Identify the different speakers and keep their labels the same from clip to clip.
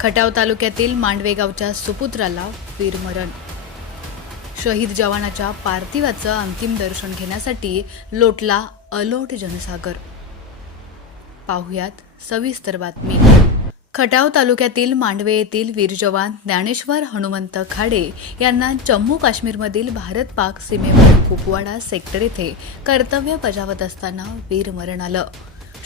Speaker 1: खटाव तालुक्यातील मांडवेगावच्या सुपुत्राला वीरमरण. शहीद जवानाच्या पार्थिवाचं अंतिम दर्शन घेण्यासाठी लोटला अलोट जनसागर. पाहुयात सविस्तर बातमी. खटाव तालुक्यातील मांडवे येथील वीर जवान ज्ञानेश्वर हनुमंत खाडे यांना जम्मू काश्मीरमधील भारत पाक सीमेवर कुपवाडा सेक्टर येथे कर्तव्य बजावत असताना वीरमरण आलं.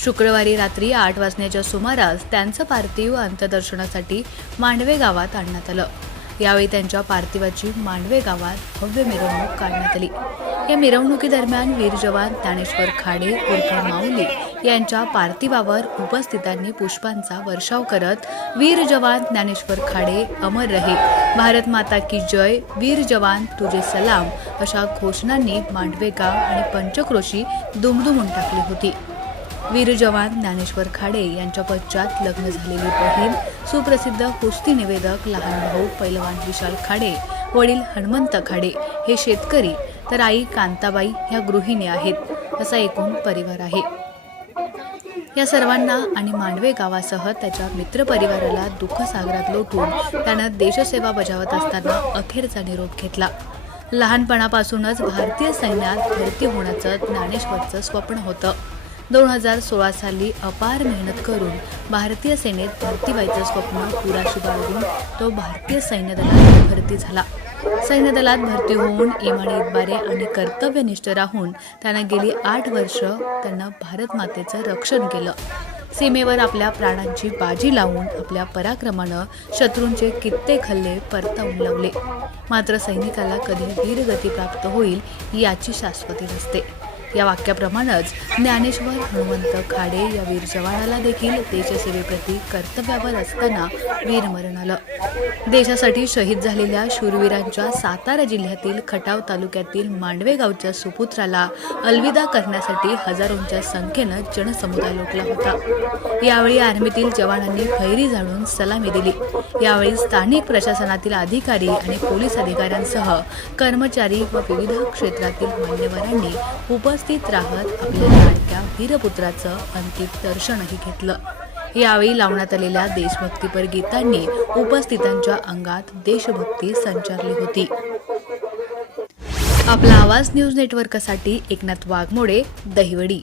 Speaker 1: शुक्रवारी रात्री आठ वाजण्याच्या सुमारास त्यांचं पार्थिव अंत्यदर्शनासाठी मांडवे गावात आणण्यात आलं. यावेळी त्यांच्या पार्थिवाची मांडवे गावात भव्य मिरवणूक काढण्यात आली. या मिरवणुकीदरम्यान वीर जवान ज्ञानेश्वर खाडे उर्फ माऊली यांच्या पार्थिवावर उपस्थितांनी पुष्पांचा वर्षाव करत वीर जवान ज्ञानेश्वर खाडे अमर रहे भारत माता की जय वीर जवान तुझे सलाम अशा घोषणांनी मांडवे गाव आणि पंचक्रोशी दुमदुमून टाकली होती. वीर जवान ज्ञानेश्वर खाडे यांच्या पश्चात लग्न झालेली बहीण सुप्रसिद्ध कुस्ती निवेदक लहान भाऊ पैलवान विशाल खाडे वडील हनुमंत खाडे हे शेतकरी तर आई कांताबाई ह्या गृहिणी आहेत असा एकूण परिवार आहे. या सर्वांना आणि मांडवे गावासह त्याच्या मित्रपरिवाराला दुःखसागरात लोटून त्यानं देशसेवा बजावत असताना अखेरचा निरोप घेतला. लहानपणापासूनच भारतीय सैन्यात भरती होण्याचं ज्ञानेश्वरचं स्वप्न होतं. दोन हजार सोळा साली अपार मेहनत करून भारतीय सेनेत भरती व्हायचं स्वप्न पुरा बाळगून तो भारतीय सैन्य दलात भरती झाला. सैन्य दलात भरती होऊन इमानी इतबारे आणि कर्तव्यनिष्ठ राहून त्यानं गेली आठ वर्ष त्यांना भारत मातेचं रक्षण केलं. सीमेवर आपल्या प्राणांची बाजी लावून आपल्या पराक्रमानं शत्रूंचे कित्येक हल्ले परतावून लावले. मात्र सैनिकाला कधी वीरगती प्राप्त होईल याची शाश्वती नसते. या वाक्याप्रमाणेच ज्ञानेश्वर हनुमंत खाडे या वीर जवानाला देखील देशसेवेप्रती कर्तव्यावर असताना वीरमरण आलं. देशासाठी शहीद झालेल्या शूरवीरांच्या सातारा जिल्ह्यातील खटाव तालुक्यातील मांडवे गावच्या सुपुत्राला अलविदा करण्यासाठी हजारोंच्या संख्येनं जनसमुदाय लोटला होता. यावेळी आर्मीतील जवानांनी फैरी जाणून सलामी दिली. यावेळी स्थानिक प्रशासनातील अधिकारी आणि पोलीस अधिकाऱ्यांसह कर्मचारी व विविध क्षेत्रातील मान्यवरांनी उपस्थित राहत आपल्या लाडक्या वीरपुत्राचं अंतिम दर्शनही घेतलं. यावेळी लावण्यात आलेल्या देशभक्तीपर गीतांनी उपस्थितांच्या अंगात देशभक्ती संचारली होती. आपला आवाज न्यूज नेटवर्कसाठी एकनाथ वाघमोडे दहिवडी.